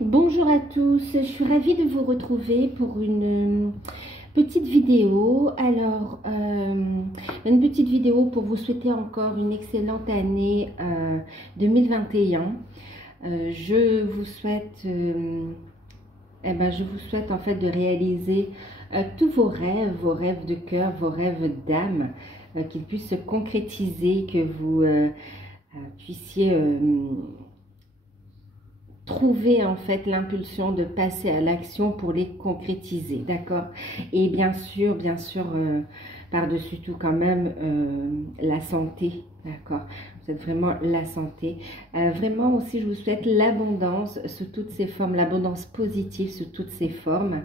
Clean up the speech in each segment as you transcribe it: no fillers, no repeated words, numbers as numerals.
Bonjour à tous, je suis ravie de vous retrouver pour une petite vidéo. Une petite vidéo pour vous souhaiter encore une excellente année 2021. Je vous souhaite en fait de réaliser tous vos rêves de cœur, vos rêves d'âme, qu'ils puissent se concrétiser, que vous puissiez trouver en fait l'impulsion de passer à l'action pour les concrétiser, d'accord? Et bien sûr, par-dessus tout quand même, la santé, d'accord? Vous êtes vraiment la santé. Vraiment aussi, je vous souhaite l'abondance sous toutes ses formes, l'abondance positive sous toutes ses formes.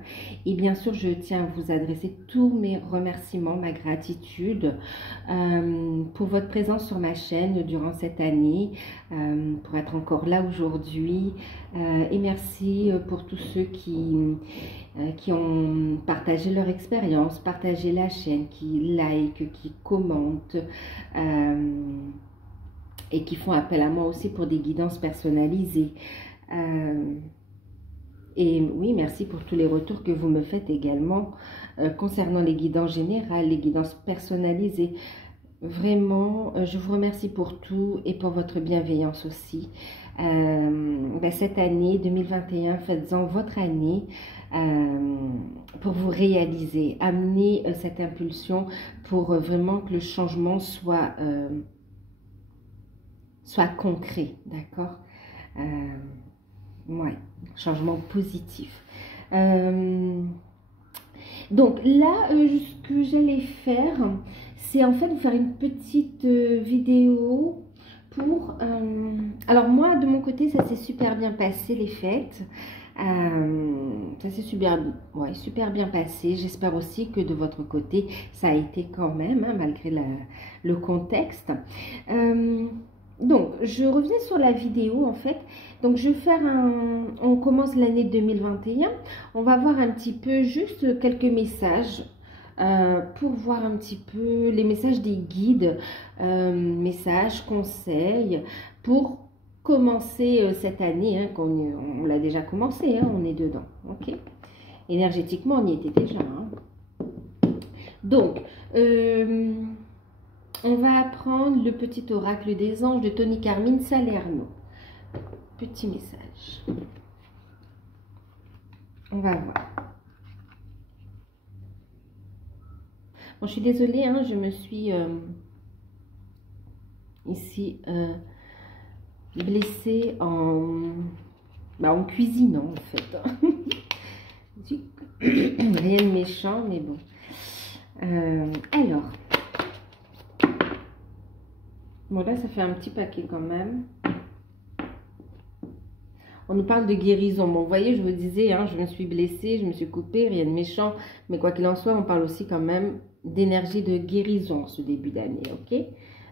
Et bien sûr, je tiens à vous adresser tous mes remerciements, ma gratitude pour votre présence sur ma chaîne durant cette année, pour être encore là aujourd'hui. Et merci pour tous ceux qui ont partagé leur expérience, partagé la chaîne, qui like, qui commentent et qui font appel à moi aussi pour des guidances personnalisées. Et oui, merci pour tous les retours que vous me faites également concernant les guidances générales, les guidances personnalisées. Vraiment, je vous remercie pour tout et pour votre bienveillance aussi. Cette année 2021, faites-en votre année pour vous réaliser, amener cette impulsion pour vraiment que le changement soit concret, d'accord? Ouais, changement positif. Donc là, ce que j'allais faire, c'est en fait vous faire une petite vidéo pour... alors moi, de mon côté, ça s'est super bien passé, les fêtes. Ça s'est super bien passé. J'espère aussi que de votre côté, ça a été quand même, hein, malgré le contexte. Donc, je reviens sur la vidéo en fait. Donc, je vais faire on commence l'année 2021. On va voir un petit peu juste quelques messages pour voir un petit peu les messages des guides, messages, conseils pour commencer cette année. Hein, on l'a déjà commencé, hein, on est dedans. Ok. Énergétiquement, on y était déjà. Hein. Donc, on va apprendre le petit oracle des anges de Tony Carmine Salerno. Petit message. On va voir. Bon, je suis désolée, hein, je me suis ici blessée en cuisinant en fait. Rien de méchant, mais bon. Alors. Bon, là, ça fait un petit paquet quand même. On nous parle de guérison. Bon, vous voyez, je vous disais, hein, je me suis blessée, je me suis coupée, rien de méchant. Mais quoi qu'il en soit, on parle aussi quand même d'énergie de guérison ce début d'année, ok?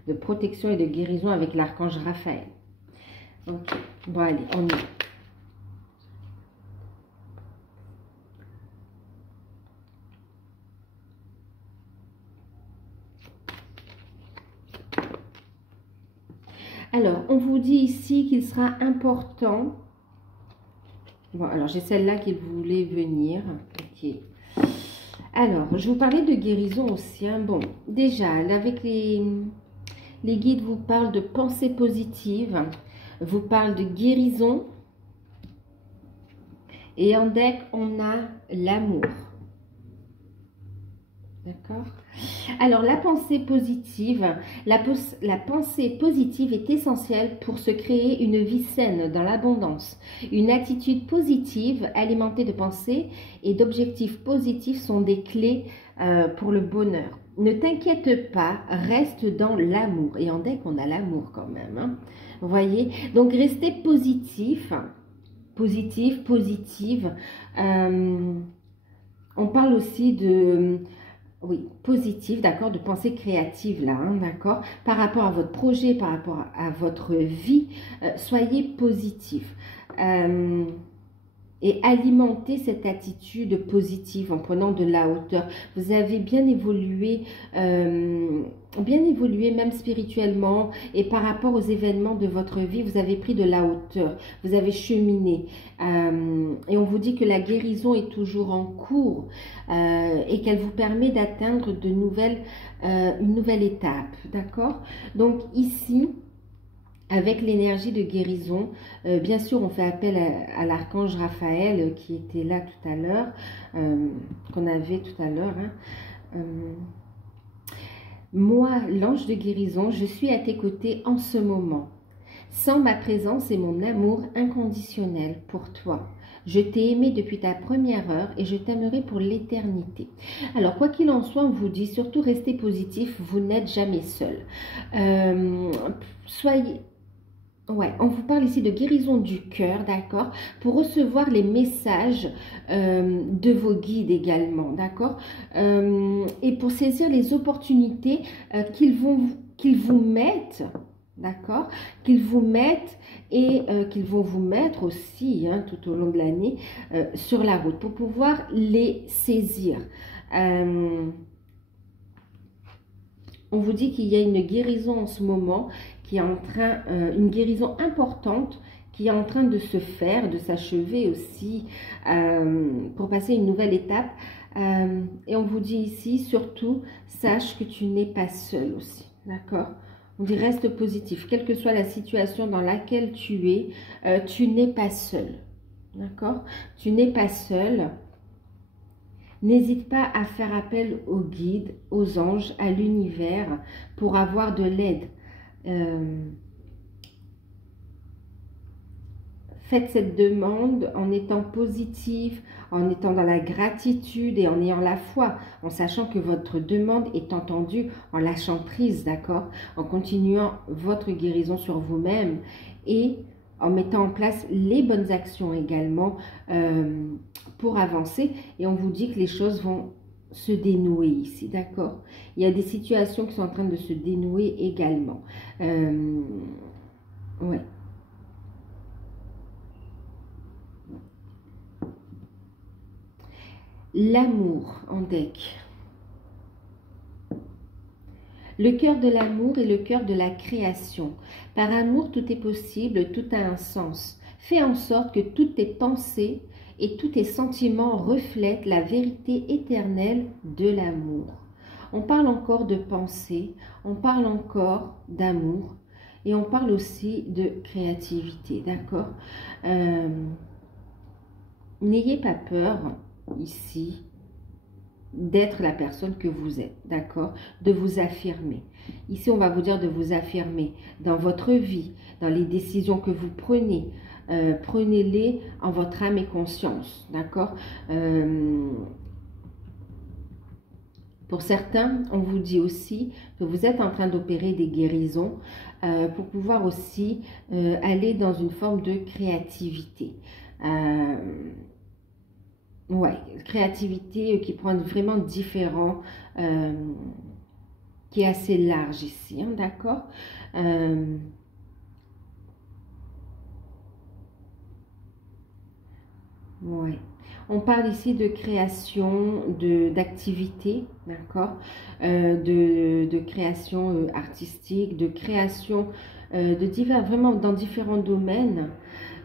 De protection et de guérison avec l'archange Raphaël. Ok, bon, allez, on y va. Alors, on vous dit ici qu'il sera important. Bon, alors j'ai celle-là qui voulait venir. Ok. Alors, je vous parlais de guérison aussi. Hein. Bon, déjà, là, avec les guides vous parlent de pensée positive, vous parlent de guérison. Et en deck, on a l'amour. D'accord? Alors, la pensée positive, la pensée positive est essentielle pour se créer une vie saine dans l'abondance. Une attitude positive, alimentée de pensées et d'objectifs positifs sont des clés pour le bonheur. Ne t'inquiète pas, reste dans l'amour. Et en deck, on a l'amour quand même. Hein? Vous voyez? Donc, restez positif, positive. On parle aussi de... Oui, positif, d'accord, de pensée créative là, hein, d'accord, par rapport à votre projet, par rapport à votre vie, soyez positif. et alimenter cette attitude positive en prenant de la hauteur. Vous avez bien évolué même spirituellement et par rapport aux événements de votre vie, vous avez pris de la hauteur, vous avez cheminé et on vous dit que la guérison est toujours en cours et qu'elle vous permet d'atteindre une nouvelle étape, d'accord? Donc ici, avec l'énergie de guérison, bien sûr, on fait appel à l'archange Raphaël qui était là tout à l'heure, qu'on avait tout à l'heure. Moi, l'ange de guérison, je suis à tes côtés en ce moment. Sans ma présence et mon amour inconditionnel pour toi. Je t'ai aimé depuis ta première heure et je t'aimerai pour l'éternité. Alors, quoi qu'il en soit, on vous dit surtout restez positif, vous n'êtes jamais seul. Ouais, on vous parle ici de guérison du cœur, d'accord? Pour recevoir les messages de vos guides également, d'accord? Et pour saisir les opportunités qu'ils vous mettent, d'accord? Qu'ils vous mettent et qu'ils vont vous mettre aussi tout au long de l'année sur la route pour pouvoir les saisir. On vous dit qu'il y a une guérison en ce moment qui est en train, une guérison importante qui est en train de se faire, de s'achever aussi pour passer une nouvelle étape. Et on vous dit ici, surtout, sache que tu n'es pas seul aussi, d'accord? On dit reste positif, quelle que soit la situation dans laquelle tu es, tu n'es pas seul, d'accord? Tu n'es pas seul. N'hésite pas à faire appel aux guides, aux anges, à l'univers pour avoir de l'aide. Faites cette demande en étant positif, en étant dans la gratitude et en ayant la foi, en sachant que votre demande est entendue, en lâchant prise, d'accord? En continuant votre guérison sur vous-même et en mettant en place les bonnes actions également pour avancer. Et on vous dit que les choses vont se dénouer ici, d'accord? Il y a des situations qui sont en train de se dénouer également. Ouais. L'amour en deck. Le cœur de l'amour est le cœur de la création. Par amour, tout est possible, tout a un sens. Fais en sorte que toutes tes pensées et tous tes sentiments reflètent la vérité éternelle de l'amour. On parle encore de pensée, on parle encore d'amour et on parle aussi de créativité, d'accord? N'ayez pas peur ici d'être la personne que vous êtes, d'accord? De vous affirmer. Ici, on va vous dire de vous affirmer dans votre vie, dans les décisions que vous prenez. Prenez-les en votre âme et conscience, d'accord? Pour certains, on vous dit aussi que vous êtes en train d'opérer des guérisons pour pouvoir aussi aller dans une forme de créativité. Ouais, créativité qui prend vraiment différent, qui est assez large ici, hein, d'accord? Ouais. On parle ici de création, d'activité, d'accord? De création artistique, de création de divers, vraiment dans différents domaines.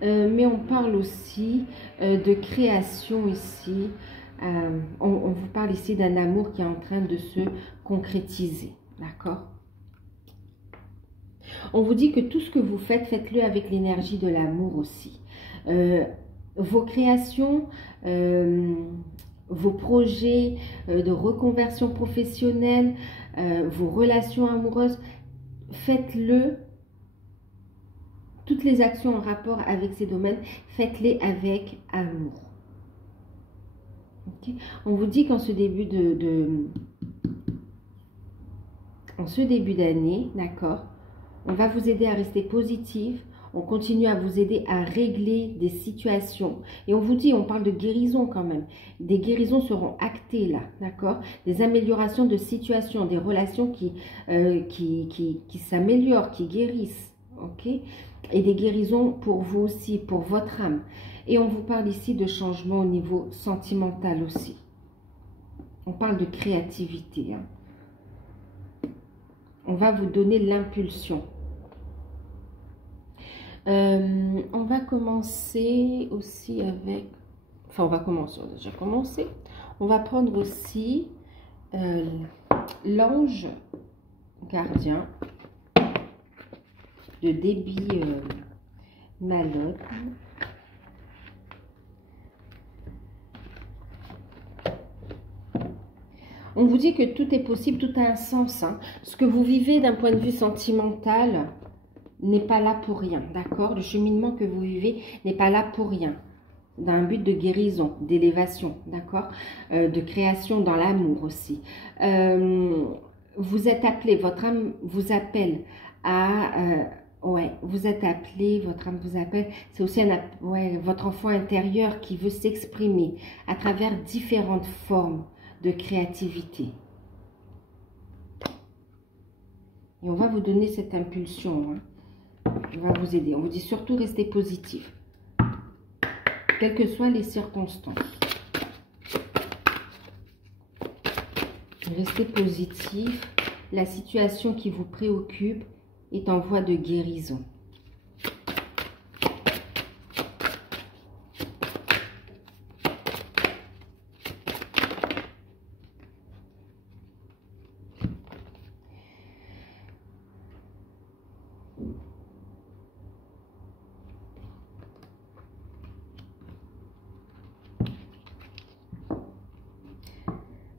Mais on parle aussi de création ici. On vous parle ici d'un amour qui est en train de se concrétiser, d'accord? On vous dit que tout ce que vous faites, faites-le avec l'énergie de l'amour aussi. Vos créations, vos projets de reconversion professionnelle, vos relations amoureuses, faites-le. Toutes les actions en rapport avec ces domaines, faites-les avec amour. Okay? On vous dit qu'en ce début d'année, d'accord, on va vous aider à rester positif. On continue à vous aider à régler des situations. Et on vous dit, on parle de guérison quand même. Des guérisons seront actées là, d'accord? Des améliorations de situation, des relations qui s'améliorent, qui guérissent. Ok, et des guérisons pour vous aussi, pour votre âme. Et on vous parle ici de changement au niveau sentimental aussi. On parle de créativité. On va vous donner l'impulsion. On va commencer aussi avec... Enfin, on va commencer, on a déjà commencé. On va prendre aussi l'ange gardien de Debbie Malone. On vous dit que tout est possible, tout a un sens. Hein. Ce que vous vivez d'un point de vue sentimental n'est pas là pour rien, d'accord? Le cheminement que vous vivez n'est pas là pour rien. D'un but de guérison, d'élévation, d'accord? De création dans l'amour aussi. Vous êtes appelé, votre âme vous appelle à... vous êtes appelé, votre âme vous appelle. C'est aussi votre enfant intérieur qui veut s'exprimer à travers différentes formes de créativité. Et on va vous donner cette impulsion. Hein. On va vous aider. On vous dit surtout restez positif. Quelles que soient les circonstances. Restez positif. La situation qui vous préoccupe est en voie de guérison.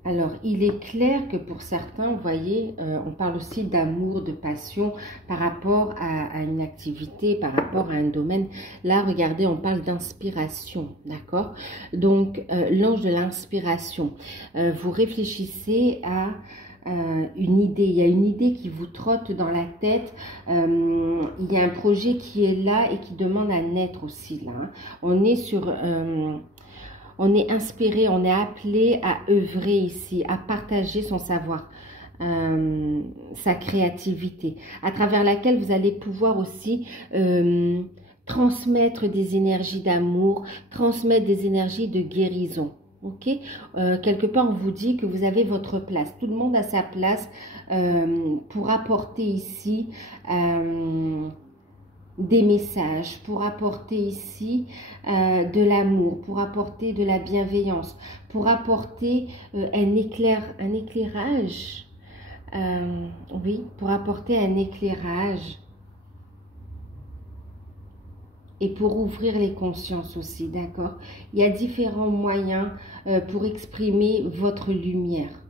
Alors, il est clair que pour certains, vous voyez, on parle aussi d'amour, de passion par rapport à une activité, par rapport à un domaine. Là, regardez, on parle d'inspiration, d'accord? Donc, l'ange de l'inspiration. Vous réfléchissez à une idée. Il y a une idée qui vous trotte dans la tête. Il y a un projet qui est là et qui demande à naître aussi, là. Hein. On est sur... on est inspiré, on est appelé à œuvrer ici, à partager son savoir, sa créativité, à travers laquelle vous allez pouvoir aussi transmettre des énergies d'amour, transmettre des énergies de guérison. Ok, quelque part, on vous dit que vous avez votre place. Tout le monde a sa place pour apporter ici... des messages, pour apporter ici de l'amour, pour apporter de la bienveillance, pour apporter un éclairage, oui, pour apporter un éclairage et pour ouvrir les consciences aussi, d'accord? Il y a différents moyens pour exprimer votre lumière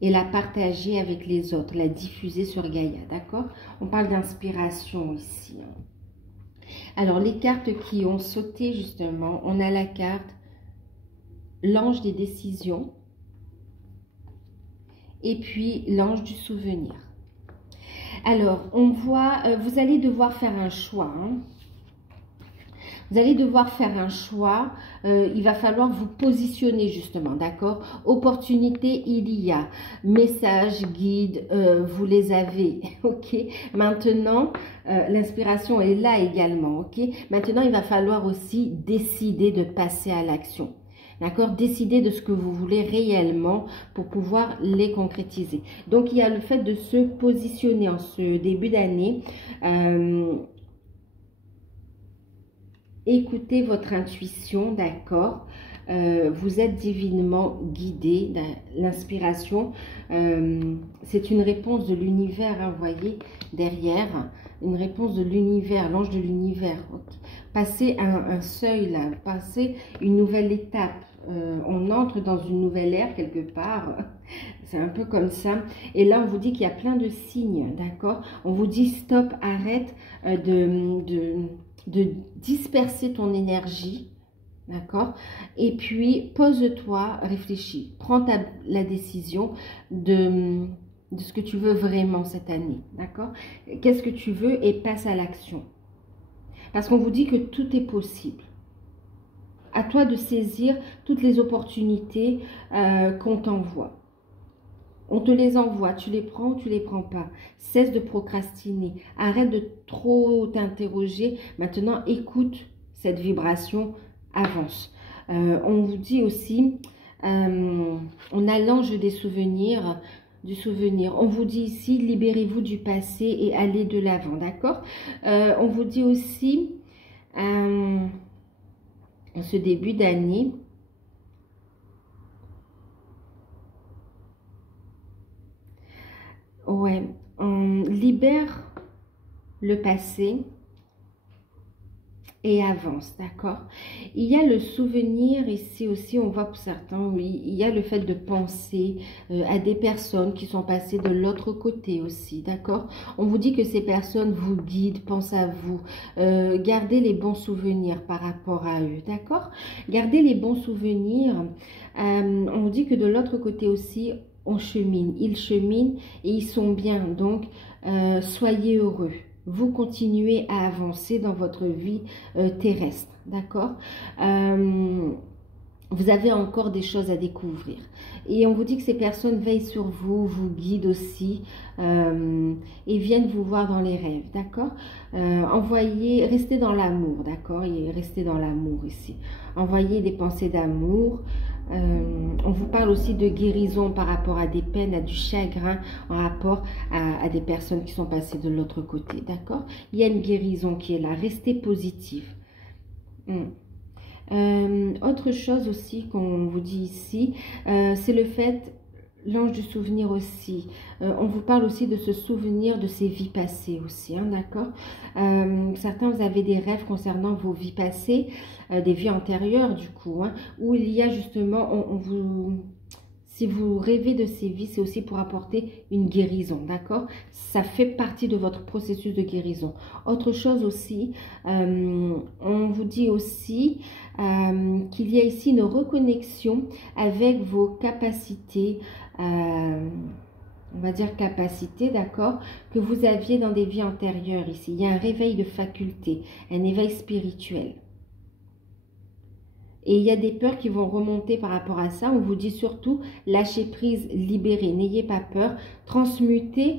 et la partager avec les autres, la diffuser sur Gaïa, d'accord? On parle d'inspiration ici. Alors, les cartes qui ont sauté, justement, on a la carte l'ange des décisions et puis l'ange du souvenir. Alors, on voit, vous allez devoir faire un choix, hein. Vous allez devoir faire un choix, il va falloir vous positionner justement, d'accord? Opportunité, il y a. Messages, guides, vous les avez, ok? Maintenant, l'inspiration est là également, ok? Maintenant, il va falloir aussi décider de passer à l'action. D'accord? Décider de ce que vous voulez réellement pour pouvoir les concrétiser. Donc, il y a le fait de se positionner en ce début d'année. Écoutez votre intuition, d'accord? Vous êtes divinement guidé. L'inspiration, c'est une réponse de l'univers, hein, vous voyez, derrière. Une réponse de l'univers, l'ange de l'univers. Okay. Passez un seuil, là, passez une nouvelle étape. On entre dans une nouvelle ère quelque part. C'est un peu comme ça. Et là, on vous dit qu'il y a plein de signes, d'accord? On vous dit stop, arrête de disperser ton énergie, d'accord? Et puis, pose-toi, réfléchis. Prends la décision de ce que tu veux vraiment cette année, d'accord? Qu'est-ce que tu veux et passe à l'action. Parce qu'on vous dit que tout est possible. À toi de saisir toutes les opportunités qu'on t'envoie. On te les envoie, tu les prends ou tu les prends pas. Cesse de procrastiner. Arrête de trop t'interroger. Maintenant, écoute cette vibration, avance. On vous dit aussi, on a l'ange des souvenirs, du souvenir. On vous dit ici, libérez-vous du passé et allez de l'avant, d'accord? On vous dit aussi, en ce début d'année, ouais, on libère le passé et avance, d'accord? Il y a le souvenir ici aussi, on voit pour certains, oui, il y a le fait de penser à des personnes qui sont passées de l'autre côté aussi, d'accord? On vous dit que ces personnes vous guident, pensent à vous, gardez les bons souvenirs par rapport à eux, d'accord? Gardez les bons souvenirs, on vous dit que de l'autre côté aussi, on chemine, ils cheminent et ils sont bien, donc soyez heureux. Vous continuez à avancer dans votre vie terrestre, d'accord? Vous avez encore des choses à découvrir. Et on vous dit que ces personnes veillent sur vous, vous guident aussi et viennent vous voir dans les rêves, d'accord? Restez dans l'amour, d'accord? Et restez dans l'amour ici. Envoyez des pensées d'amour. On vous parle aussi de guérison par rapport à des peines, à du chagrin, en rapport à des personnes qui sont passées de l'autre côté, d'accord? Il y a une guérison qui est là. Restez positif. Autre chose aussi qu'on vous dit ici, c'est le fait, l'ange du souvenir aussi, on vous parle aussi de se souvenir de ces vies passées aussi, hein, d'accord? Certains, vous avez des rêves concernant vos vies passées, des vies antérieures du coup, hein, où il y a justement, si vous rêvez de ces vies, c'est aussi pour apporter une guérison, d'accord? Ça fait partie de votre processus de guérison. Autre chose aussi, on vous dit aussi qu'il y a ici une reconnexion avec vos capacités, on va dire capacités, d'accord, que vous aviez dans des vies antérieures ici. Il y a un réveil de facultés, un éveil spirituel. Et il y a des peurs qui vont remonter par rapport à ça. On vous dit surtout, lâchez prise, libérez, n'ayez pas peur, transmutez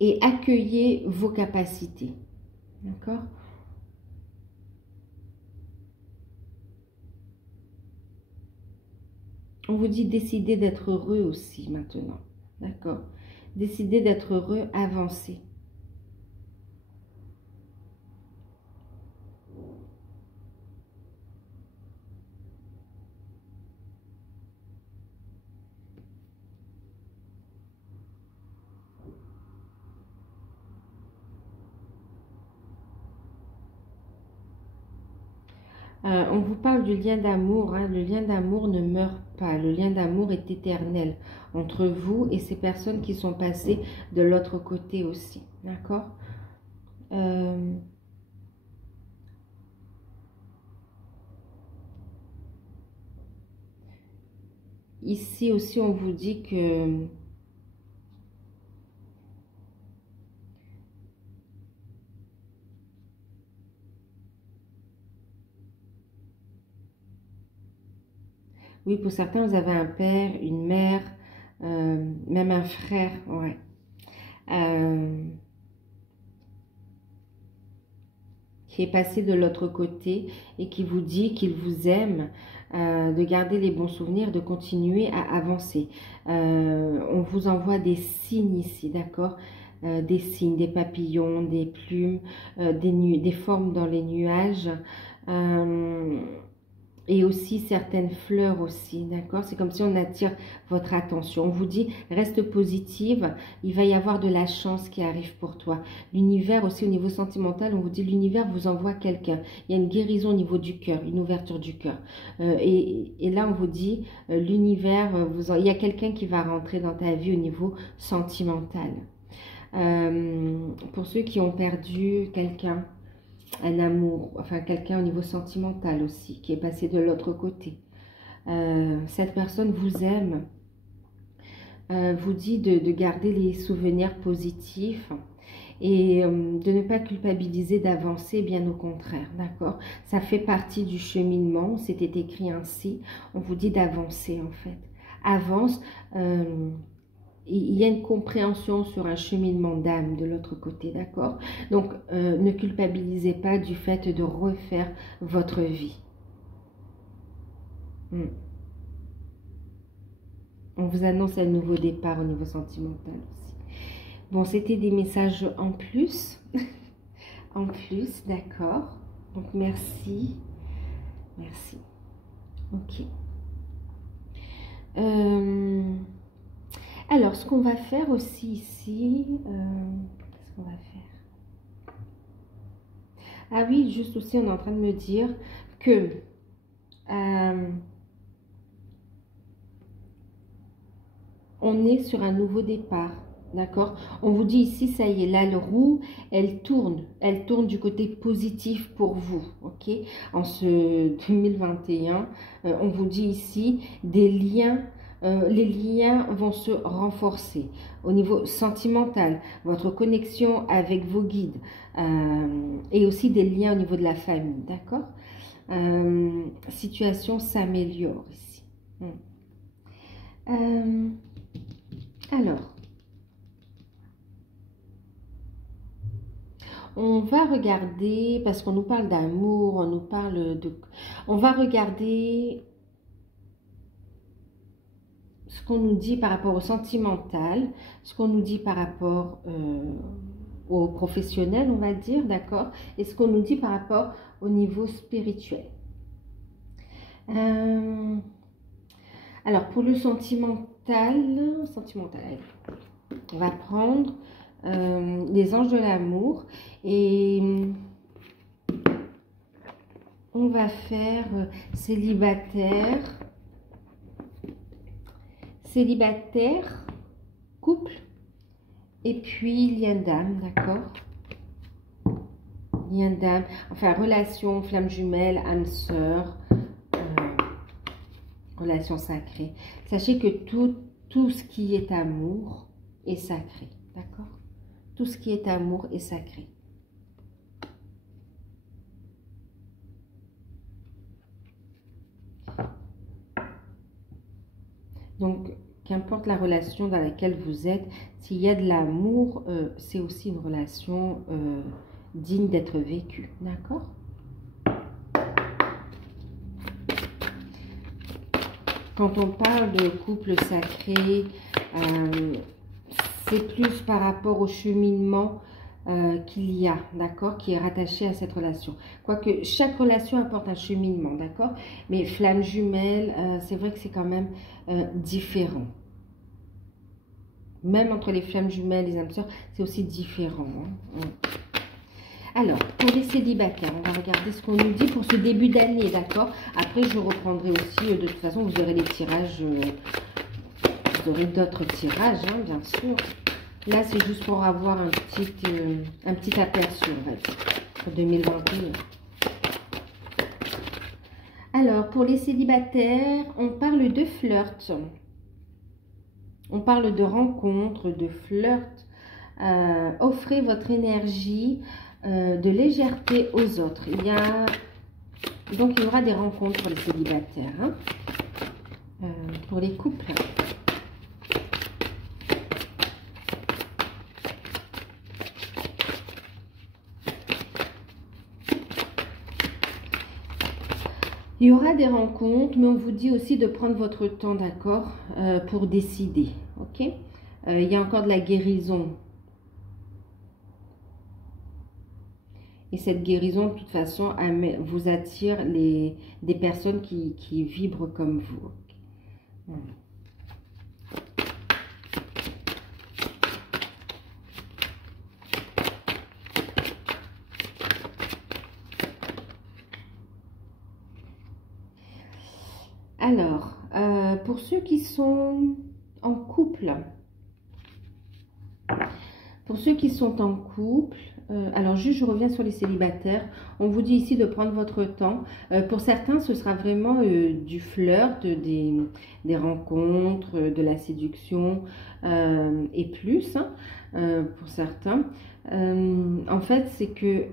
et accueillez vos capacités. D'accord? On vous dit décidez d'être heureux aussi maintenant. D'accord? Décidez d'être heureux, avancez. On vous parle du lien d'amour, hein. Le lien d'amour ne meurt pas, le lien d'amour est éternel entre vous et ces personnes qui sont passées de l'autre côté aussi, d'accord? Ici aussi on vous dit que oui, pour certains, vous avez un père, une mère, même un frère, ouais. Qui est passé de l'autre côté et qui vous dit qu'il vous aime, de garder les bons souvenirs, de continuer à avancer. On vous envoie des signes ici, d'accord? Des signes, des papillons, des plumes, des formes dans les nuages. Et aussi certaines fleurs aussi, d'accord? C'est comme si on attire votre attention. On vous dit, reste positive, il va y avoir de la chance qui arrive pour toi. L'univers aussi au niveau sentimental, on vous dit, l'univers vous envoie quelqu'un. Il y a une guérison au niveau du cœur, une ouverture du cœur. Et là, on vous dit, l'univers, il y a quelqu'un qui va rentrer dans ta vie au niveau sentimental. Pour ceux qui ont perdu quelqu'un, un amour, enfin quelqu'un au niveau sentimental aussi, qui est passé de l'autre côté. Cette personne vous aime, vous dit de garder les souvenirs positifs et de ne pas culpabiliser d'avancer, bien au contraire, d'accord? Ça fait partie du cheminement, c'était écrit ainsi, on vous dit d'avancer en fait. avance. Il y a une compréhension sur un cheminement d'âme de l'autre côté, d'accord? Donc, ne culpabilisez pas du fait de refaire votre vie. On vous annonce un nouveau départ au niveau sentimental aussi. Bon, c'était des messages en plus. En plus, d'accord. Donc, merci. Merci. Ok. Alors, ce qu'on va faire aussi ici... qu'est-ce qu'on va faire? Ah oui, juste aussi, on est en train de me dire que... on est sur un nouveau départ, d'accord? On vous dit ici, ça y est, là, la roue, elle tourne du côté positif pour vous, ok? En ce 2021, on vous dit ici, des liens, les liens vont se renforcer au niveau sentimental, votre connexion avec vos guides et aussi des liens au niveau de la famille, d'accord? Situation s'améliore ici. Alors, on va regarder, parce qu'on nous parle d'amour, on nous parle de... On va regarder ce qu'on nous dit par rapport au sentimental, ce qu'on nous dit par rapport au professionnel, on va dire, d'accord? Et ce qu'on nous dit par rapport au niveau spirituel. Alors, pour le sentimental, on va prendre les anges de l'amour et on va faire célibataire, couple et puis lien d'âme, d'accord? Lien d'âme, enfin relation, flamme jumelle, âme sœur, relation sacrée. Sachez que tout ce qui est amour est sacré, d'accord? Tout ce qui est amour est sacré. Donc, qu'importe la relation dans laquelle vous êtes, s'il y a de l'amour, c'est aussi une relation digne d'être vécue, d'accord? Quand on parle de couple sacré, c'est plus par rapport au cheminement qu'il y a, d'accord, qui est rattaché à cette relation. Quoique chaque relation apporte un cheminement, d'accord, mais flamme jumelle, c'est vrai que c'est quand même différent. Même entre les flammes jumelles et les âmes sœurs, c'est aussi différent. Hein. Alors, pour les célibataires, on va regarder ce qu'on nous dit pour ce début d'année, d'accord? Après, je reprendrai aussi, de toute façon, vous aurez les tirages, vous aurez d'autres tirages, hein, bien sûr. Là, c'est juste pour avoir un petit aperçu, on va dire, pour 2021. Alors, pour les célibataires, on parle de flirt. On parle de rencontre, de flirt. Offrez votre énergie de légèreté aux autres. Donc, il y aura des rencontres pour les célibataires. Hein. Pour les couples. Il y aura des rencontres, mais on vous dit aussi de prendre votre temps, d'accord, pour décider, ok? Il y a encore de la guérison. Et cette guérison, de toute façon, vous attire des personnes qui vibrent comme vous. Okay? Voilà. Alors, pour ceux qui sont en couple, alors juste je reviens sur les célibataires, on vous dit ici de prendre votre temps. Pour certains, ce sera vraiment du flirt, des rencontres, de la séduction et plus, hein, pour certains. En fait, c'est que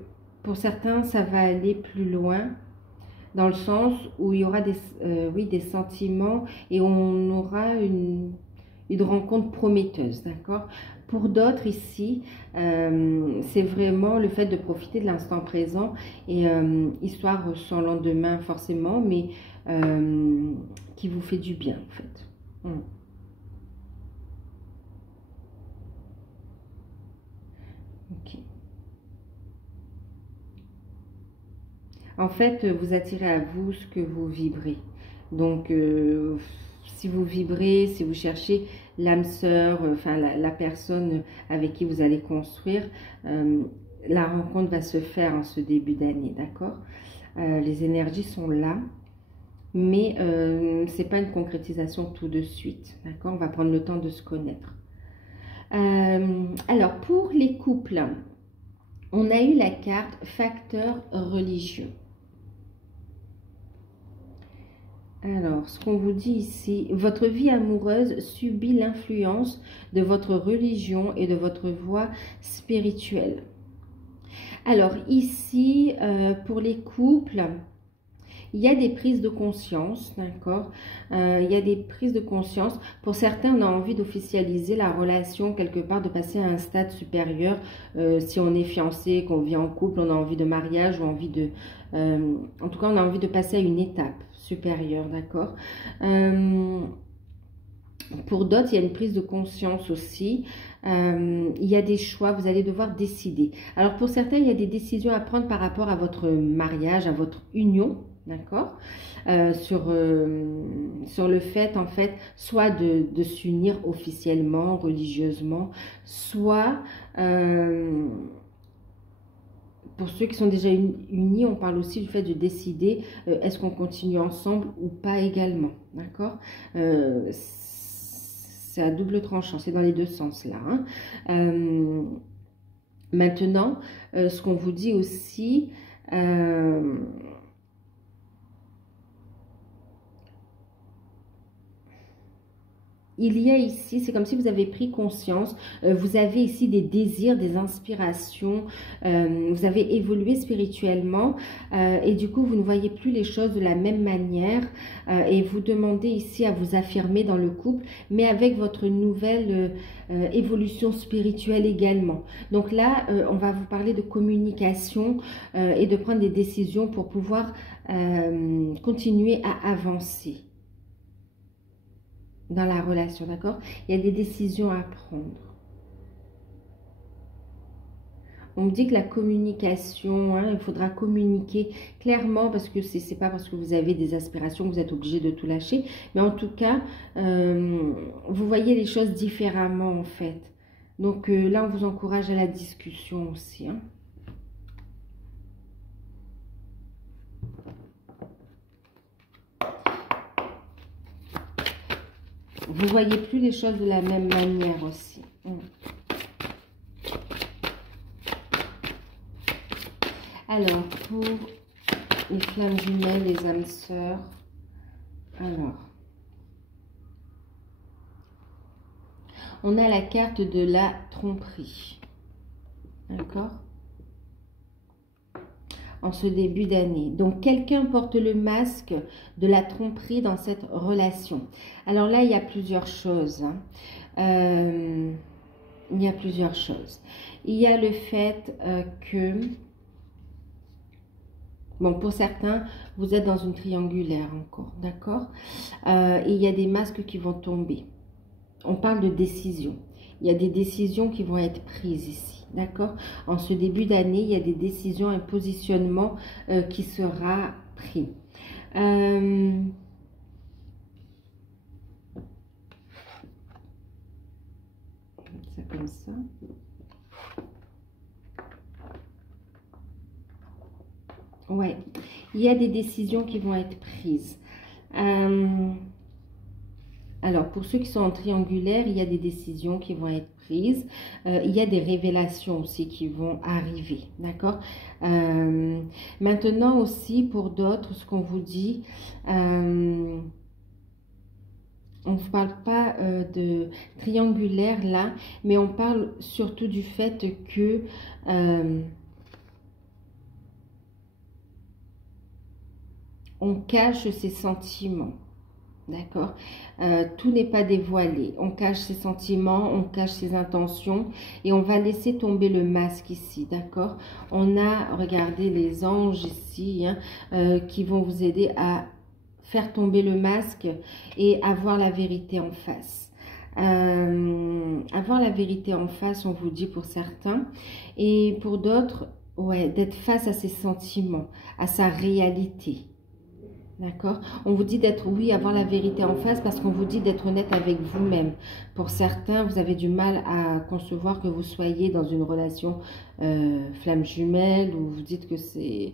pour certains, ça va aller plus loin. dans le sens où il y aura oui, des sentiments et on aura une rencontre prometteuse, d'accord? Pour d'autres ici, c'est vraiment le fait de profiter de l'instant présent et histoire sans lendemain forcément, mais qui vous fait du bien en fait. Ok. En fait, vous attirez à vous ce que vous vibrez. Donc, si vous vibrez, si vous cherchez l'âme sœur, enfin la personne avec qui vous allez construire, la rencontre va se faire en ce début d'année, d'accord? Les énergies sont là, mais ce n'est pas une concrétisation tout de suite, d'accord? On va prendre le temps de se connaître. Alors, pour les couples, on a eu la carte facteur religieux. Alors, ce qu'on vous dit ici, votre vie amoureuse subit l'influence de votre religion et de votre voie spirituelle. Alors ici, pour les couples, il y a des prises de conscience, d'accord? Il y a des prises de conscience. Pour certains, on a envie d'officialiser la relation quelque part, de passer à un stade supérieur. Si on est fiancé, qu'on vit en couple, on a envie de mariage ou envie de... en tout cas, on a envie de passer à une étape supérieure, d'accord? Pour d'autres, il y a une prise de conscience aussi. Il y a des choix, vous allez devoir décider. Alors, pour certains, il y a des décisions à prendre par rapport à votre mariage, à votre union, d'accord, sur le fait, en fait, soit de s'unir officiellement, religieusement, soit, pour ceux qui sont déjà unis, on parle aussi du fait de décider est-ce qu'on continue ensemble ou pas également, d'accord. C'est à double tranchant, c'est dans les deux sens là, hein. Maintenant, ce qu'on vous dit aussi, il y a ici, c'est comme si vous avez pris conscience, vous avez ici des désirs, des inspirations, vous avez évolué spirituellement et du coup, vous ne voyez plus les choses de la même manière et vous demandez ici à vous affirmer dans le couple, mais avec votre nouvelle évolution spirituelle également. Donc là, on va vous parler de communication et de prendre des décisions pour pouvoir continuer à avancer dans la relation, d'accord? Il y a des décisions à prendre. On me dit que la communication, hein, il faudra communiquer clairement parce que c'est pas parce que vous avez des aspirations que vous êtes obligé de tout lâcher. Mais en tout cas, vous voyez les choses différemment en fait. Donc là, on vous encourage à la discussion aussi, hein. Vous voyez plus les choses de la même manière aussi. Alors, pour les flammes jumelles, les âmes sœurs, alors, on a la carte de la tromperie, d'accord? En ce début d'année. Donc, quelqu'un porte le masque de la tromperie dans cette relation. Alors là, il y a plusieurs choses, hein. Il y a plusieurs choses. Il y a le fait que, bon, pour certains, vous êtes dans une triangulaire encore, d'accord? Il y a des masques qui vont tomber. On parle de décision. Il y a des décisions qui vont être prises ici, d'accord? En ce début d'année, il y a des décisions, un positionnement qui sera pris. Ça comme ça. Ouais, il y a des décisions qui vont être prises. Alors, pour ceux qui sont en triangulaire, il y a des décisions qui vont être prises. Il y a des révélations aussi qui vont arriver, d'accord? Maintenant aussi, pour d'autres, ce qu'on vous dit, on ne parle pas de triangulaire là, mais on parle surtout du fait que... on cache ses sentiments. D'accord, tout n'est pas dévoilé. On cache ses sentiments, on cache ses intentions et on va laisser tomber le masque ici. D'accord, on a, regardez les anges ici qui vont vous aider à faire tomber le masque et avoir la vérité en face. Avoir la vérité en face, on vous dit pour certains, et pour d'autres, ouais, d'être face à ses sentiments, à sa réalité. D'accord? On vous dit d'être, oui, avoir la vérité en face parce qu'on vous dit d'être honnête avec vous-même. Pour certains, vous avez du mal à concevoir que vous soyez dans une relation flamme jumelle ou vous dites que c'est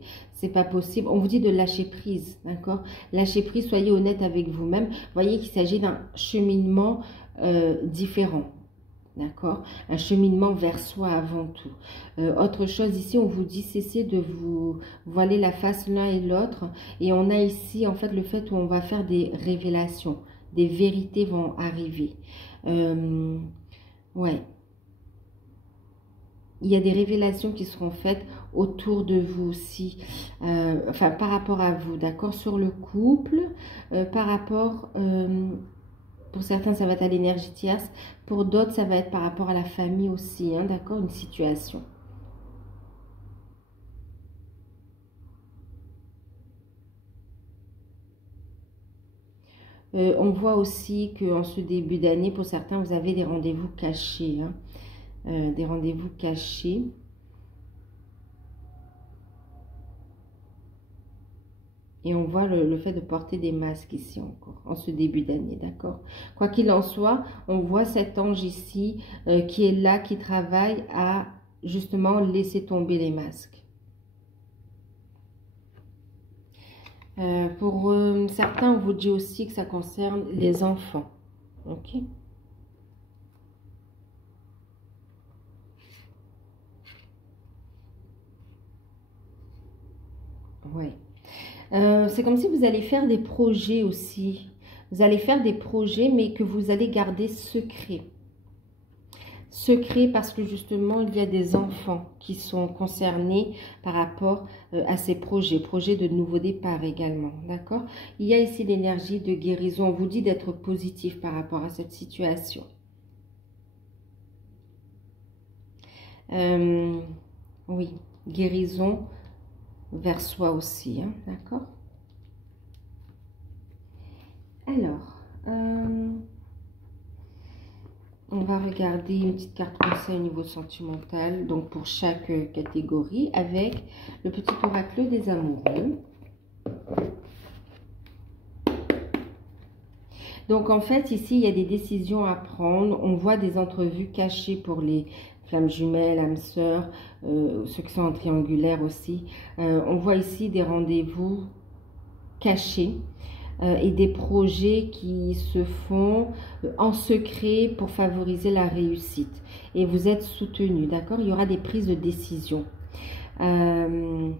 pas possible. On vous dit de lâcher prise, d'accord? Lâcher prise, soyez honnête avec vous-même. Voyez qu'il s'agit d'un cheminement différent. D'accord, un cheminement vers soi avant tout. Autre chose ici, on vous dit cessez de vous voiler la face l'un et l'autre. Et on a ici en fait le fait où on va faire des révélations. Des vérités vont arriver. Ouais. Il y a des révélations qui seront faites autour de vous aussi. Enfin, par rapport à vous, d'accord, sur le couple, par rapport... pour certains, ça va être à l'énergie tierce. Pour d'autres, ça va être par rapport à la famille aussi, hein, d'accord, une situation. On voit aussi qu'en ce début d'année, pour certains, vous avez des rendez-vous cachés. Hein, des rendez-vous cachés. Et on voit le fait de porter des masques ici encore, en ce début d'année, d'accord? Quoi qu'il en soit, on voit cet ange ici qui est là, qui travaille à justement laisser tomber les masques. Pour certains, on vous dit aussi que ça concerne les enfants, ok? Ouais. C'est comme si vous allez faire des projets aussi. Vous allez faire des projets, mais que vous allez garder secret. Secret parce que justement, il y a des enfants qui sont concernés par rapport à ces projets. Projets de nouveau départ également, d'accord? Il y a ici l'énergie de guérison. On vous dit d'être positif par rapport à cette situation. Oui, guérison vers soi aussi, hein, d'accord? Alors, on va regarder une petite carte conseil au niveau sentimental, donc pour chaque catégorie, avec le petit oracle des amoureux. Donc en fait, ici, il y a des décisions à prendre. On voit des entrevues cachées pour les flammes jumelles, âmes sœurs, ceux qui sont en triangulaire aussi. On voit ici des rendez-vous cachés et des projets qui se font en secret pour favoriser la réussite. Et vous êtes soutenu, d'accord? Il y aura des prises de décision. On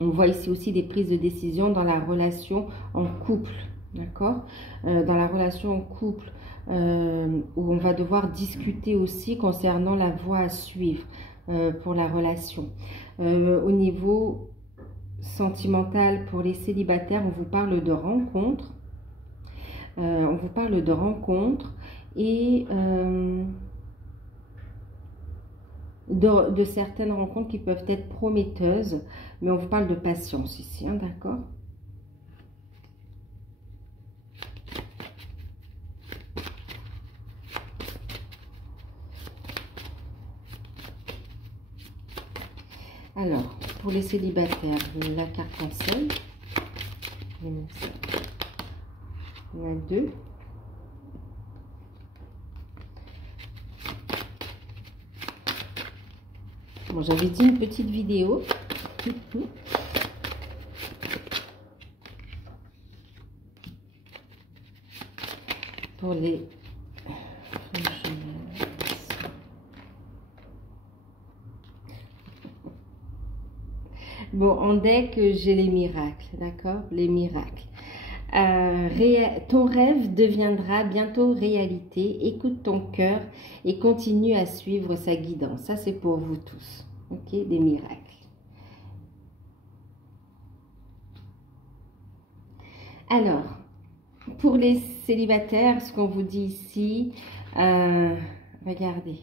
voit ici aussi des prises de décision dans la relation en couple, d'accord? Dans la relation en couple, où on va devoir discuter aussi concernant la voie à suivre pour la relation. Au niveau sentimental pour les célibataires, on vous parle de rencontres. On vous parle de rencontres et de certaines rencontres qui peuvent être prometteuses, mais on vous parle de patience ici, hein, d'accord? Alors, pour les célibataires, la carte conseil. Il y en a deux. Bon, j'avais dit une petite vidéo. Pour les... Bon, en deck, j'ai les miracles, d'accord? Les miracles. Ton rêve deviendra bientôt réalité. Écoute ton cœur et continue à suivre sa guidance. Ça, c'est pour vous tous, ok? Des miracles. Alors, pour les célibataires, ce qu'on vous dit ici, regardez,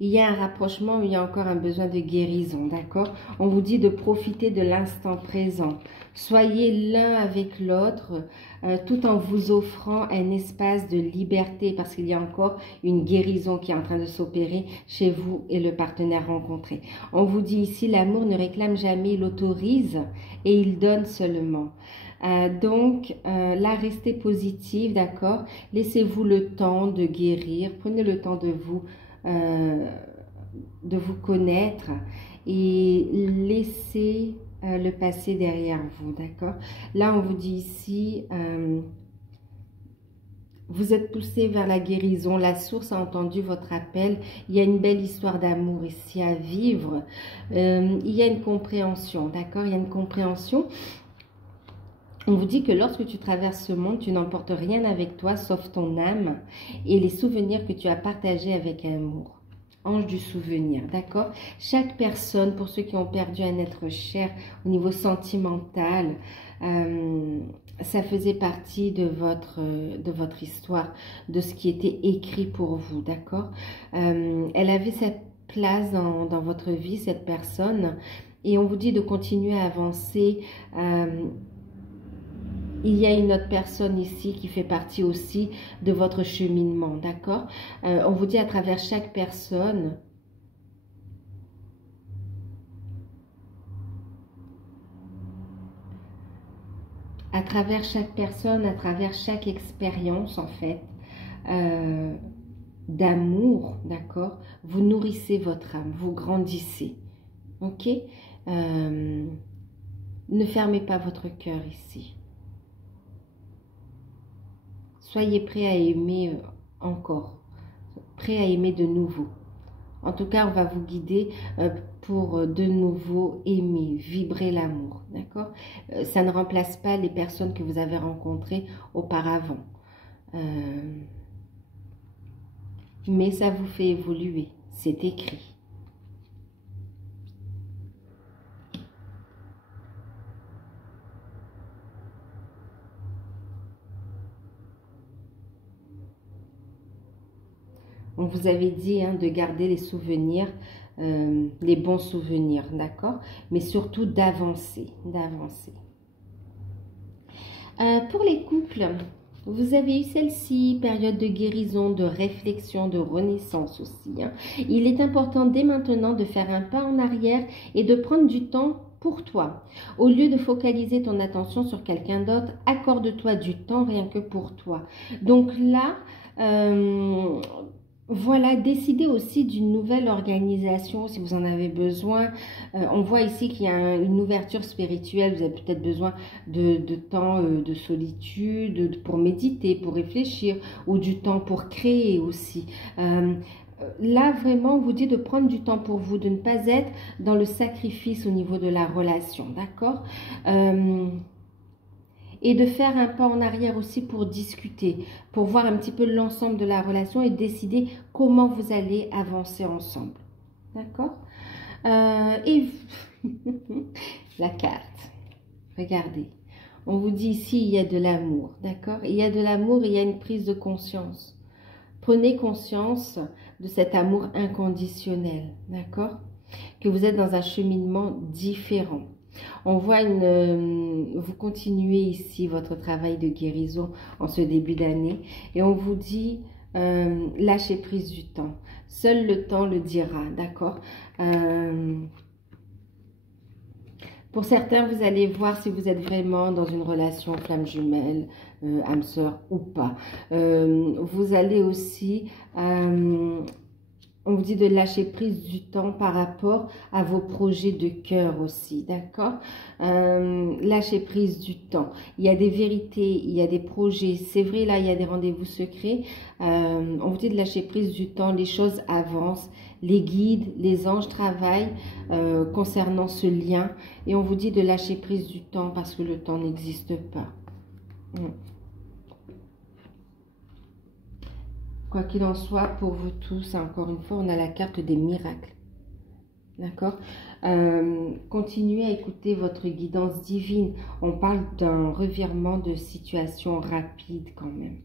il y a un rapprochement, il y a encore un besoin de guérison, d'accord? On vous dit de profiter de l'instant présent. Soyez l'un avec l'autre, tout en vous offrant un espace de liberté, parce qu'il y a encore une guérison qui est en train de s'opérer chez vous et le partenaire rencontré. On vous dit ici, l'amour ne réclame jamais, il autorise et il donne seulement. Donc, là, restez positive, d'accord? Laissez-vous le temps de guérir, prenez le temps de vous connaître et laissez le passé derrière vous, d'accord? Là, on vous dit ici, vous êtes poussé vers la guérison, la source a entendu votre appel, il y a une belle histoire d'amour ici à vivre, il y a une compréhension, d'accord? Il y a une compréhension. On vous dit que lorsque tu traverses ce monde, tu n'emportes rien avec toi sauf ton âme et les souvenirs que tu as partagés avec amour. Ange du souvenir, d'accord? Chaque personne, pour ceux qui ont perdu un être cher au niveau sentimental, ça faisait partie de votre histoire, de ce qui était écrit pour vous, d'accord? Elle avait cette place dans votre vie, cette personne, et on vous dit de continuer à avancer. Il y a une autre personne ici qui fait partie aussi de votre cheminement, d'accord? On vous dit à travers chaque personne, à travers chaque expérience en fait, d'amour, d'accord? Vous nourrissez votre âme, vous grandissez, ok? Ne fermez pas votre cœur ici. Soyez prêts à aimer encore, prêts à aimer de nouveau. En tout cas, on va vous guider pour de nouveau aimer, vibrer l'amour, d'accord? Ça ne remplace pas les personnes que vous avez rencontrées auparavant. Mais ça vous fait évoluer, c'est écrit. On vous avait dit de garder les souvenirs, les bons souvenirs, d'accord? Mais surtout d'avancer, d'avancer. Pour les couples, vous avez eu celle-ci, période de guérison, de réflexion, de renaissance aussi. Il est important dès maintenant de faire un pas en arrière et de prendre du temps pour toi. Au lieu de focaliser ton attention sur quelqu'un d'autre, accorde-toi du temps rien que pour toi. Donc là, voilà, décidez aussi d'une nouvelle organisation si vous en avez besoin. On voit ici qu'il y a une ouverture spirituelle. Vous avez peut-être besoin de temps de solitude pour méditer, pour réfléchir, ou du temps pour créer aussi. Là, vraiment, on vous dit de prendre du temps pour vous, de ne pas être dans le sacrifice au niveau de la relation, d'accord? Et de faire un pas en arrière aussi pour discuter, pour voir un petit peu l'ensemble de la relation et décider comment vous allez avancer ensemble. D'accord? Et la carte, regardez. On vous dit ici, il y a de l'amour, d'accord? Il y a de l'amour, il y a une prise de conscience. Prenez conscience de cet amour inconditionnel, d'accord? Que vous êtes dans un cheminement différent. On voit vous continuez ici votre travail de guérison en ce début d'année et on vous dit lâchez prise du temps. Seul le temps le dira, d'accord? Pour certains, vous allez voir si vous êtes vraiment dans une relation flamme jumelle, âme sœur ou pas. Vous allez aussi... on vous dit de lâcher prise du temps par rapport à vos projets de cœur aussi, d'accord? Lâcher prise du temps. Il y a des vérités, il y a des projets. C'est vrai, là, il y a des rendez-vous secrets. On vous dit de lâcher prise du temps. Les choses avancent. Les guides, les anges travaillent concernant ce lien. Et on vous dit de lâcher prise du temps parce que le temps n'existe pas. Quoi qu'il en soit, pour vous tous, encore une fois, on a la carte des miracles. D'accord. Continuez à écouter votre guidance divine. On parle d'un revirement de situation rapide quand même.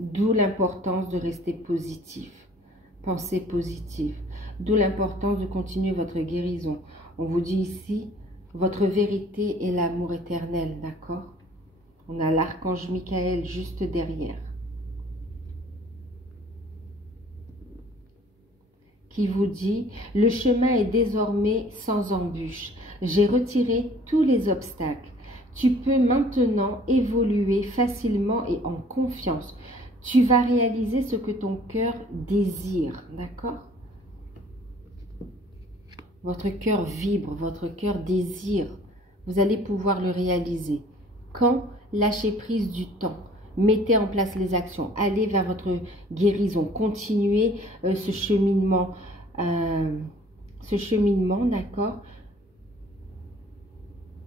D'où l'importance de rester positif. Pensée positive. D'où l'importance de continuer votre guérison. On vous dit ici, votre vérité est l'amour éternel, d'accord? On a l'archange Michael juste derrière, qui vous dit, le chemin est désormais sans embûche. J'ai retiré tous les obstacles. Tu peux maintenant évoluer facilement et en confiance. Tu vas réaliser ce que ton cœur désire, d'accord? Votre cœur vibre, votre cœur désire. Vous allez pouvoir le réaliser. Quand? Lâchez prise du temps. Mettez en place les actions. Allez vers votre guérison. Continuez ce cheminement, d'accord?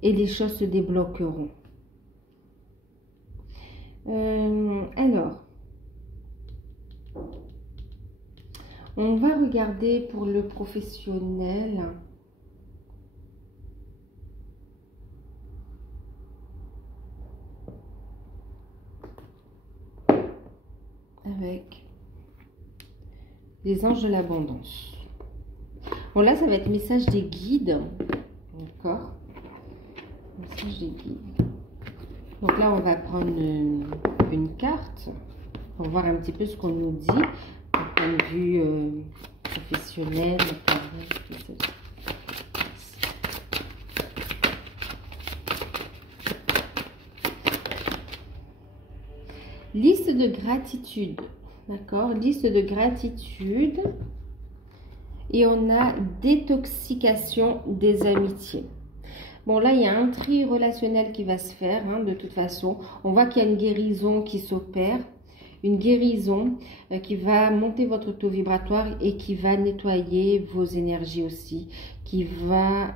Et les choses se débloqueront. Alors, on va regarder pour le professionnel. Avec les anges de l'abondance. Bon, là, ça va être message des guides. D'accord? Message des guides. Donc là, on va prendre une carte pour voir un petit peu ce qu'on nous dit d'un point de vue professionnel, matériel, tout ça. Liste de gratitude, d'accord? Liste de gratitude. Et on a détoxication des amitiés. Bon, là, il y a un tri relationnel qui va se faire, hein, de toute façon. On voit qu'il y a une guérison qui s'opère. Une guérison qui va monter votre taux vibratoire et qui va nettoyer vos énergies aussi. Qui va...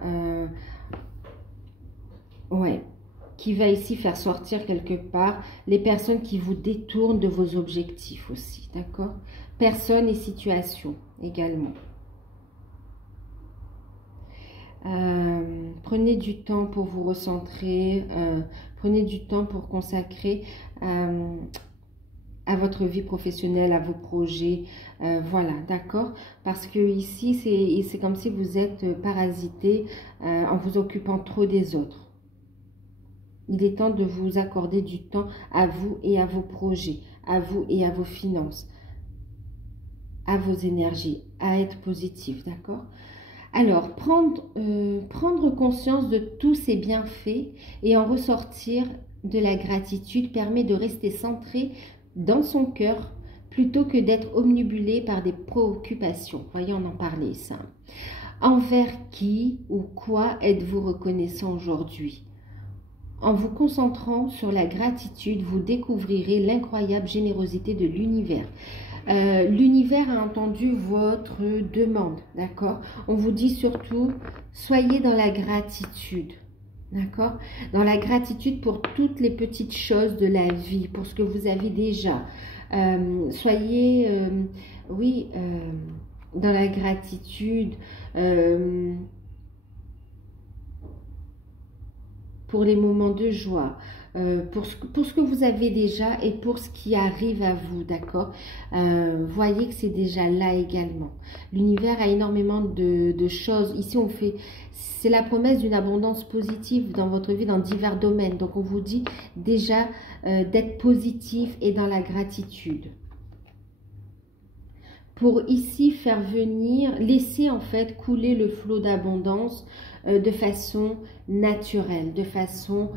qui va ici faire sortir quelque part les personnes qui vous détournent de vos objectifs aussi, d'accord? Personnes et situations également. Prenez du temps pour vous recentrer, prenez du temps pour consacrer à votre vie professionnelle, à vos projets, voilà, d'accord? Parce que ici, c'est comme si vous êtes parasité en vous occupant trop des autres. Il est temps de vous accorder du temps à vous et à vos projets, à vous et à vos finances, à vos énergies, à être positif, d'accord? Alors, prendre conscience de tous ces bienfaits et en ressortir de la gratitude permet de rester centré dans son cœur plutôt que d'être omnibulé par des préoccupations. Voyez, on en parlait ça. Envers qui ou quoi êtes-vous reconnaissant aujourd'hui? En vous concentrant sur la gratitude, vous découvrirez l'incroyable générosité de l'univers. L'univers a entendu votre demande, d'accord? On vous dit surtout, soyez dans la gratitude, d'accord? Dans la gratitude pour toutes les petites choses de la vie, pour ce que vous avez déjà. Soyez, dans la gratitude pour les moments de joie, pour ce que vous avez déjà et pour ce qui arrive à vous, d'accord? Voyez que c'est déjà là également. L'univers a énormément de choses. Ici, c'est la promesse d'une abondance positive dans votre vie, dans divers domaines. Donc, on vous dit déjà d'être positif et dans la gratitude. Pour ici faire venir, laisser en fait couler le flot d'abondance de façon naturelle, de façon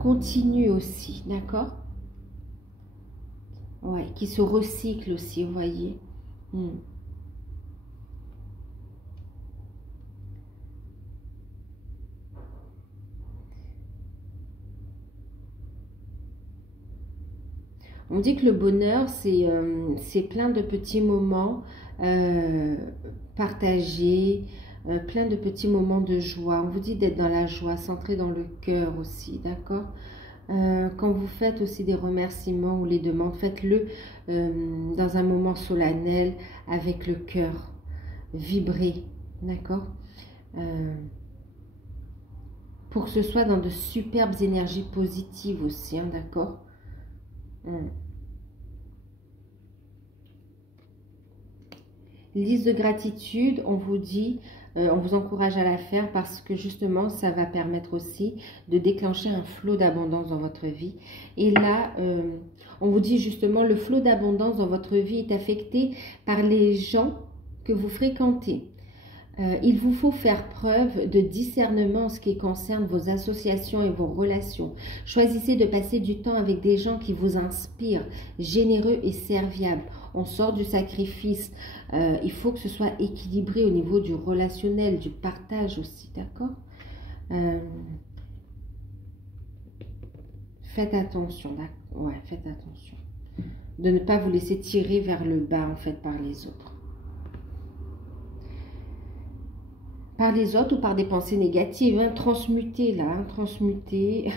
continue aussi, d'accord? Ouais, qui se recycle aussi, vous voyez. On dit que le bonheur, c'est plein de petits moments partagés, plein de petits moments de joie. On vous dit d'être dans la joie, centré dans le cœur aussi, d'accord? Quand vous faites aussi des remerciements ou les demandes, faites-le dans un moment solennel avec le cœur. Vibrez, d'accord? Pour que ce soit dans de superbes énergies positives aussi, hein, d'accord? Liste de gratitude, on vous dit, on vous encourage à la faire parce que justement, ça va permettre aussi de déclencher un flot d'abondance dans votre vie. Et là, on vous dit justement, le flot d'abondance dans votre vie est affecté par les gens que vous fréquentez. Il vous faut faire preuve de discernement en ce qui concerne vos associations et vos relations. Choisissez de passer du temps avec des gens qui vous inspirent, généreux et serviables. On sort du sacrifice. Il faut que ce soit équilibré au niveau du relationnel, du partage aussi, d'accord? Faites attention, d'accord? Ouais, faites attention. De ne pas vous laisser tirer vers le bas, en fait, par les autres. Par les autres ou par des pensées négatives, hein, transmutez là, hein, transmutez.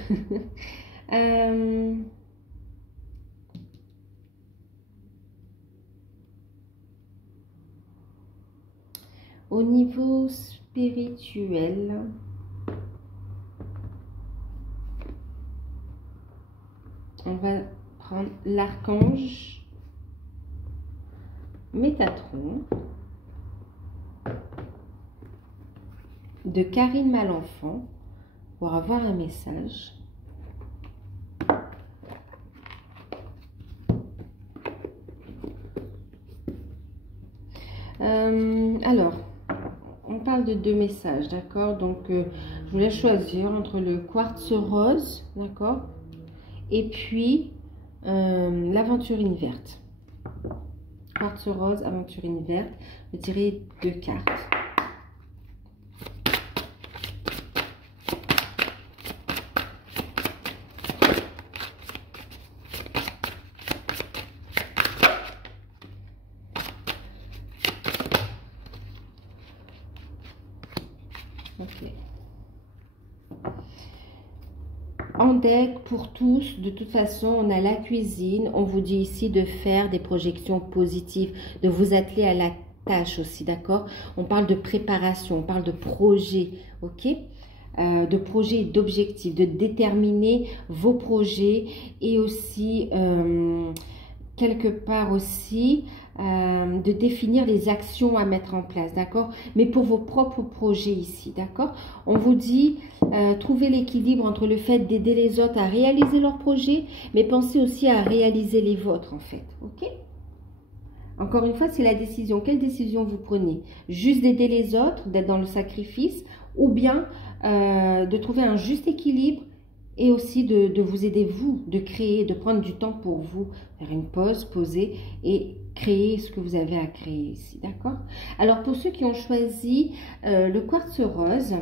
Au niveau spirituel, on va prendre l'archange Métatron de Karine Malenfant pour avoir un message. Alors, on parle de 2 messages, d'accord? Donc, je vous laisse choisir entre le quartz rose, d'accord? Et puis, l'aventurine verte. Quartz rose, aventurine verte. Je vais tirer 2 cartes. Ok. En deck pour tous, de toute façon, on a la cuisine. On vous dit ici de faire des projections positives, de vous atteler à la tâche aussi, d'accord? On parle de préparation, on parle de projet, ok? De projet et d'objectifs, de déterminer vos projets et aussi, quelque part aussi, de définir les actions à mettre en place, d'accord? Mais pour vos propres projets ici, d'accord? On vous dit, trouver l'équilibre entre le fait d'aider les autres à réaliser leurs projets, mais pensez aussi à réaliser les vôtres, en fait, ok? Encore une fois, c'est la décision. Quelle décision vous prenez? Juste d'aider les autres, d'être dans le sacrifice, ou bien de trouver un juste équilibre et aussi de vous aider, vous, de créer, de prendre du temps pour vous, faire une pause, poser et créer ce que vous avez à créer ici, d'accord? Alors, pour ceux qui ont choisi le quartz rose,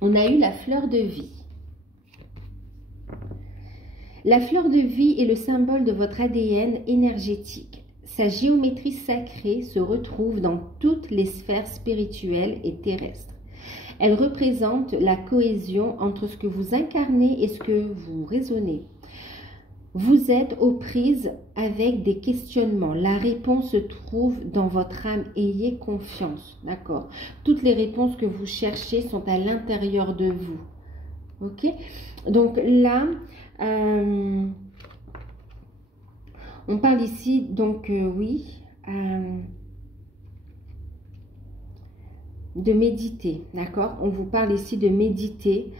on a eu la fleur de vie. La fleur de vie est le symbole de votre ADN énergétique. Sa géométrie sacrée se retrouve dans toutes les sphères spirituelles et terrestres. Elle représente la cohésion entre ce que vous incarnez et ce que vous raisonnez. Vous êtes aux prises avec des questionnements. La réponse se trouve dans votre âme. Ayez confiance, d'accord? Toutes les réponses que vous cherchez sont à l'intérieur de vous. Ok? Donc là, on parle ici, donc oui, de méditer, d'accord? On vous parle ici de méditer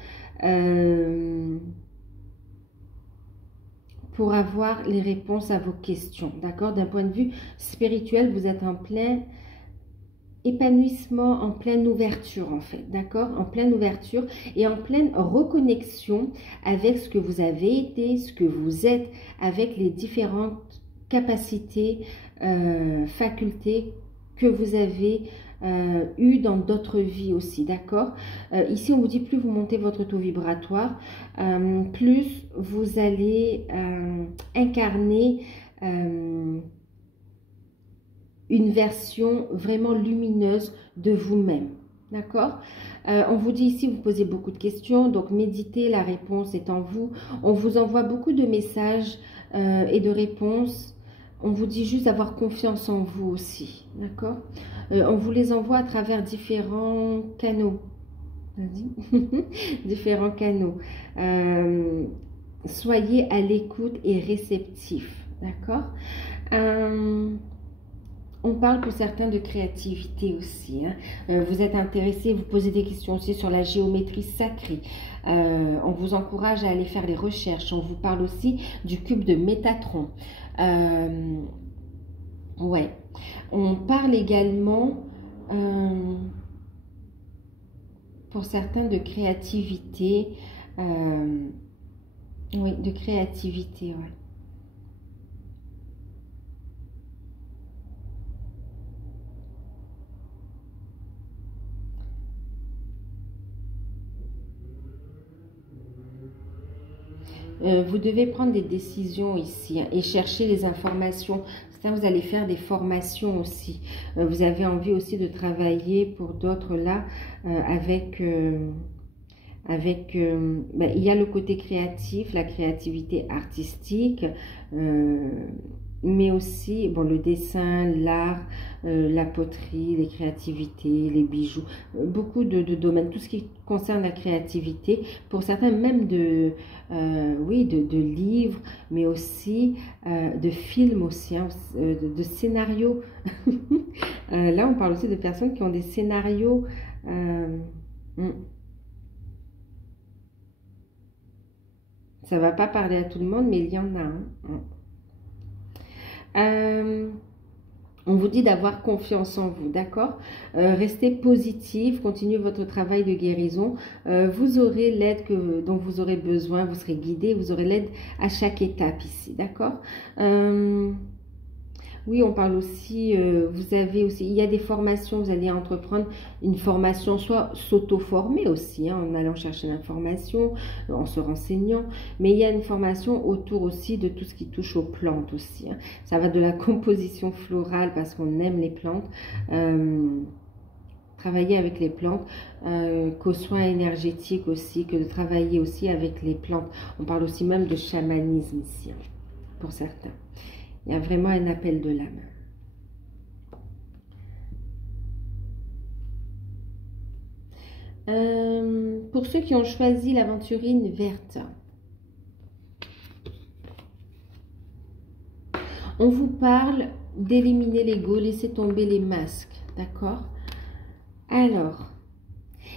pour avoir les réponses à vos questions, d'accord? D'un point de vue spirituel, vous êtes en plein épanouissement, en pleine ouverture en fait, d'accord? En pleine ouverture et en pleine reconnexion avec ce que vous avez été, ce que vous êtes, avec les différentes capacités, facultés que vous avez eu dans d'autres vies aussi, d'accord? Ici, on vous dit plus vous montez votre taux vibratoire, plus vous allez incarner une version vraiment lumineuse de vous-même, d'accord? On vous dit ici, vous posez beaucoup de questions, donc méditez, la réponse est en vous. On vous envoie beaucoup de messages et de réponses. on vous dit juste d'avoir confiance en vous aussi, d'accord? On vous les envoie à travers différents canaux. Différents canaux. Soyez à l'écoute et réceptif, d'accord? On parle pour certains de créativité aussi. Hein. Vous êtes intéressé, vous posez des questions aussi sur la géométrie sacrée. On vous encourage à aller faire des recherches. On vous parle aussi du cube de Métatron. Ouais. On parle également, pour certains, de créativité. Oui, de créativité, ouais. Vous devez prendre des décisions ici, hein, et chercher les informations. Ça, vous allez faire des formations aussi. Vous avez envie aussi de travailler pour d'autres là il y a le côté créatif, la créativité artistique, mais aussi bon, le dessin, l'art, la poterie, les créativités, les bijoux, beaucoup de domaines, tout ce qui concerne la créativité, pour certains même oui, de livres, mais aussi de films aussi, hein, de scénarios. Là, on parle aussi de personnes qui ont des scénarios. Ça ne va pas parler à tout le monde, mais il y en a. Hein. On vous dit d'avoir confiance en vous, d'accord? Restez positif, continuez votre travail de guérison. Vous aurez l'aide dont vous aurez besoin, vous serez guidé, vous aurez l'aide à chaque étape ici, d'accord? Oui, on parle aussi, il y a des formations, vous allez entreprendre une formation, soit s'auto-former aussi, hein, en allant chercher l'information, en se renseignant, mais il y a une formation autour aussi de tout ce qui touche aux plantes aussi. Hein. Ça va de la composition florale parce qu'on aime les plantes, travailler avec les plantes, qu'aux soins énergétiques aussi, que de travailler aussi avec les plantes. On parle aussi même de chamanisme ici, hein, pour certains. Il y a vraiment un appel de l'âme. Pour ceux qui ont choisi l'aventurine verte, on vous parle d'éliminer l'ego, laisser tomber les masques, d'accord? Alors,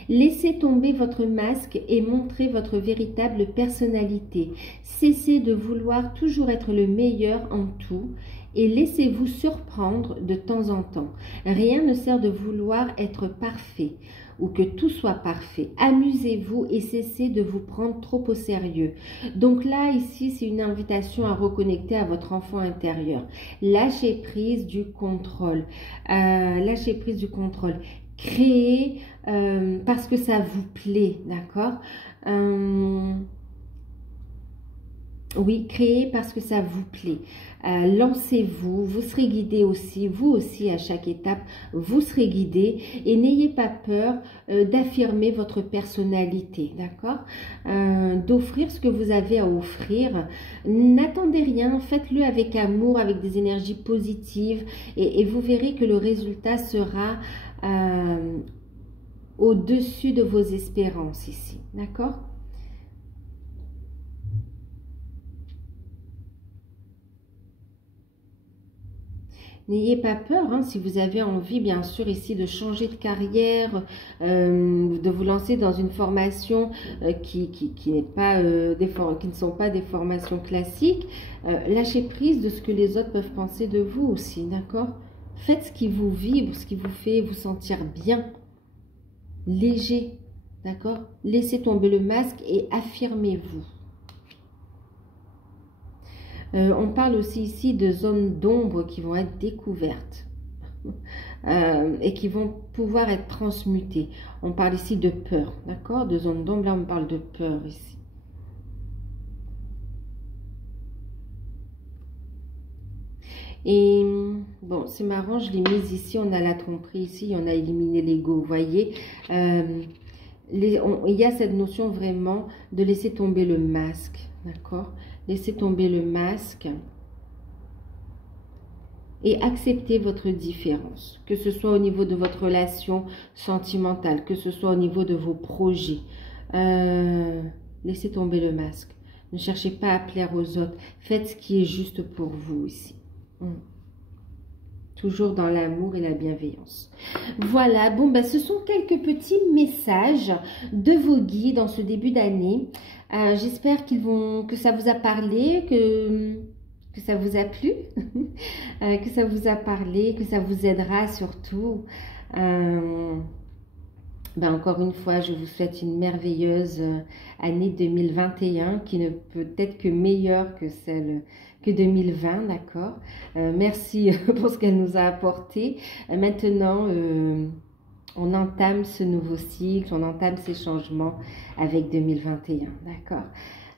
laissez tomber votre masque et montrez votre véritable personnalité. Cessez de vouloir toujours être le meilleur en tout et laissez-vous surprendre de temps en temps. Rien ne sert de vouloir être parfait ou que tout soit parfait. Amusez-vous et cessez de vous prendre trop au sérieux. Donc là, ici, c'est une invitation à reconnecter à votre enfant intérieur. Lâchez prise du contrôle. Lâchez prise du contrôle. Créez parce que ça vous plaît, d'accord? Oui, créez parce que ça vous plaît. Lancez-vous, vous serez guidé aussi, vous aussi à chaque étape, vous serez guidé et n'ayez pas peur d'affirmer votre personnalité, d'accord? D'offrir ce que vous avez à offrir. N'attendez rien, faites-le avec amour, avec des énergies positives et vous verrez que le résultat sera au-dessus de vos espérances ici, d'accord? N'ayez pas peur, hein, si vous avez envie, bien sûr, ici, de changer de carrière, de vous lancer dans une formation qui n'est pas, qui ne sont pas des formations classiques. Lâchez prise de ce que les autres peuvent penser de vous aussi, d'accord? Faites ce qui vous vibre, ce qui vous fait vous sentir bien, léger, d'accord? Laissez tomber le masque et affirmez-vous. On parle aussi ici de zones d'ombre qui vont être découvertes et qui vont pouvoir être transmutées. On parle ici de peur, d'accord? De zones d'ombre, là on parle de peur ici. Et bon, c'est marrant, je l'ai mise ici, on a la tromperie ici, on a éliminé l'ego, vous voyez. Il y a cette notion vraiment de laisser tomber le masque, d'accord? Laissez tomber le masque. et acceptez votre différence, que ce soit au niveau de votre relation sentimentale, que ce soit au niveau de vos projets. Laissez tomber le masque. Ne cherchez pas à plaire aux autres. Faites ce qui est juste pour vous aussi. Toujours dans l'amour et la bienveillance. Voilà, bon, ben, ce sont quelques petits messages de vos guides en ce début d'année. J'espère que ça vous a parlé, que ça vous a plu, que ça vous a parlé, que ça vous aidera surtout. Ben encore une fois, je vous souhaite une merveilleuse année 2021 qui ne peut être que meilleure que celle que 2020, d'accord. Merci pour ce qu'elle nous a apporté. Maintenant, on entame ce nouveau cycle, on entame ces changements avec 2021, d'accord.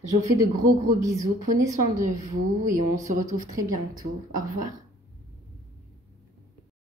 Je vous fais de gros bisous. Prenez soin de vous et on se retrouve très bientôt. Au revoir.